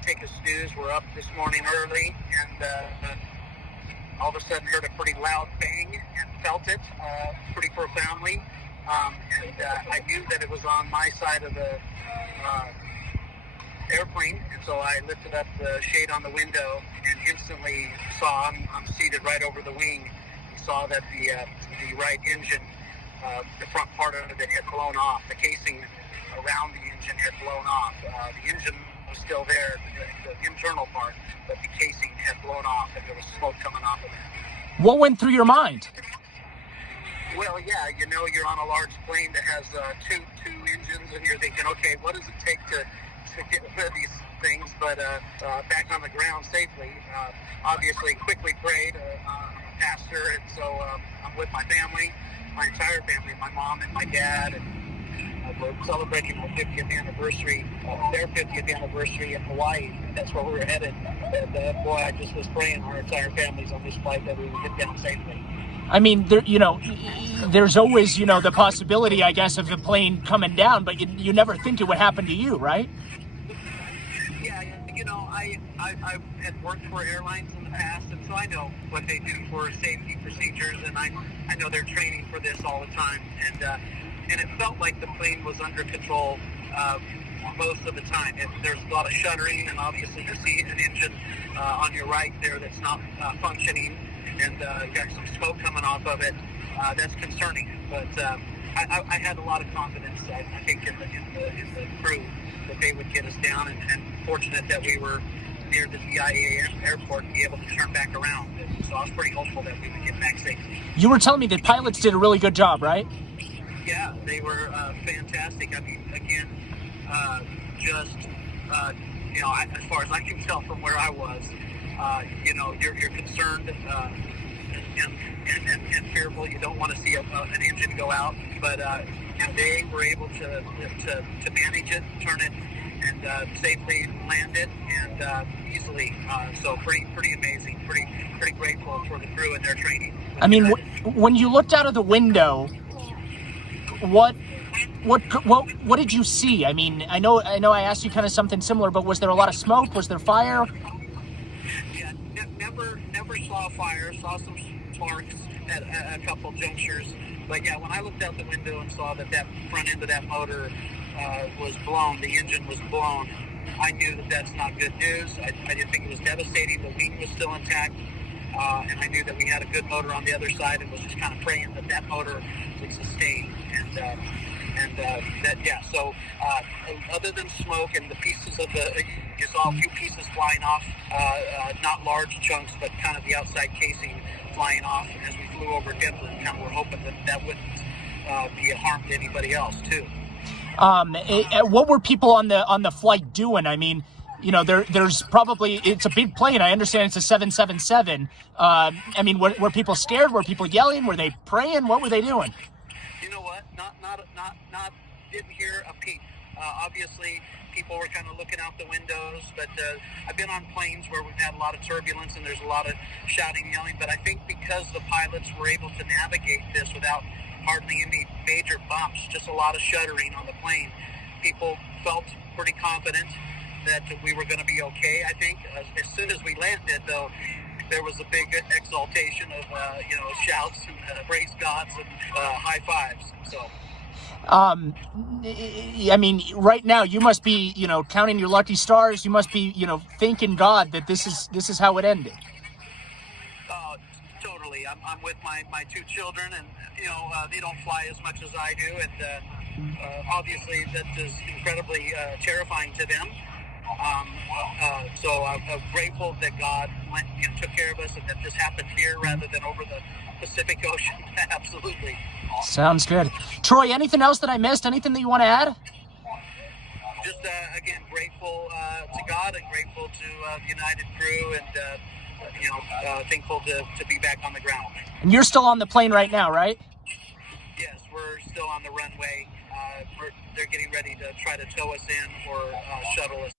take a snooze. We're up this morning early, and all of a sudden heard a pretty loud bang and felt it pretty profoundly. And I knew that it was on my side of the airplane, and so I lifted up the shade on the window and instantly saw I'm seated right over the wing. And saw that the right engine, the front part of it had blown off. The casing around the engine had blown off. The engine was still there, the internal part, but the casing had blown off, and there was smoke coming off of it. What went through your mind? Well, yeah, you're on a large plane that has two engines, and you're thinking, okay, what does it take to get rid of these things, but back on the ground safely. Obviously, quickly prayed. I'm a pastor, and so I'm with my family, my entire family, my mom and my dad, and we're celebrating our 50th anniversary, their 50th anniversary in Hawaii. That's where we were headed. And boy, I just was praying our entire families on this flight that we would get down safely. I mean, there's always, the possibility, I guess, of the plane coming down, but you never think it would happen to you, right? Yeah, I had worked for airlines in the past, and so I know what they do for safety procedures, and I know they're training for this all the time. And it felt like the plane was under control most of the time. There's a lot of shuddering, and obviously you see an engine on your right there that's not functioning, and you got some smoke coming off of it. That's concerning, but I had a lot of confidence, I think, in the crew that they would get us down, and fortunate that we were near the DIA airport to be able to turn back around. And so I was pretty hopeful that we would get back safely. You were telling me that pilots did a really good job, right? Yeah, they were fantastic. I mean, again, as far as I can tell from where I was, you're concerned and fearful. You don't want to see an engine go out, but they were able to manage it, turn it, and safely land it, and easily. So pretty amazing. Pretty grateful for the crew and their training. I mean, when you looked out of the window, what did you see? I mean, I know I asked you kind of something similar, but was there a lot of smoke? Was there fire? Yeah, never saw fire. Saw some sparks at a couple junctures, but yeah, when I looked out the window and saw that front end of that motor was blown, the engine was blown, I knew that that's not good news. I didn't think it was devastating. The wing was still intact, and I knew that we had a good motor on the other side, and was just kind of praying that motor would sustain. So other than smoke and the pieces of you saw a few pieces flying off, not large chunks, but kind of the outside casing flying off as we flew over Denver, and kind of we're hoping that wouldn't be a harm to anybody else too. What were people on the flight doing? I mean, there's probably, it's a big plane. I understand it's a 777. I mean, were people scared? Were people yelling? Were they praying? What were they doing? You know what? Not didn't hear a peep. Obviously, people were kind of looking out the windows, but I've been on planes where we've had a lot of turbulence and there's a lot of shouting, yelling, but I think because the pilots were able to navigate this without hardly any major bumps, just a lot of shuddering on the plane, people felt pretty confident that we were going to be okay, I think. As soon as we landed, though, there was a big exaltation of, shouts and praise gods and high fives. So. I mean, right now you must be, counting your lucky stars. You must be, thanking God that this is how it ended. Totally. I'm with my two children, and they don't fly as much as I do, and obviously that is incredibly terrifying to them. So I'm grateful that God took care of us, and that this happened here rather than over the Pacific Ocean. Absolutely. Sounds good. Troy, anything else that I missed? Anything that you want to add? Just, again, grateful to God and grateful to the United crew, and, thankful to be back on the ground. And you're still on the plane right now, right? Yes, we're still on the runway. They're getting ready to try to tow us in or shuttle us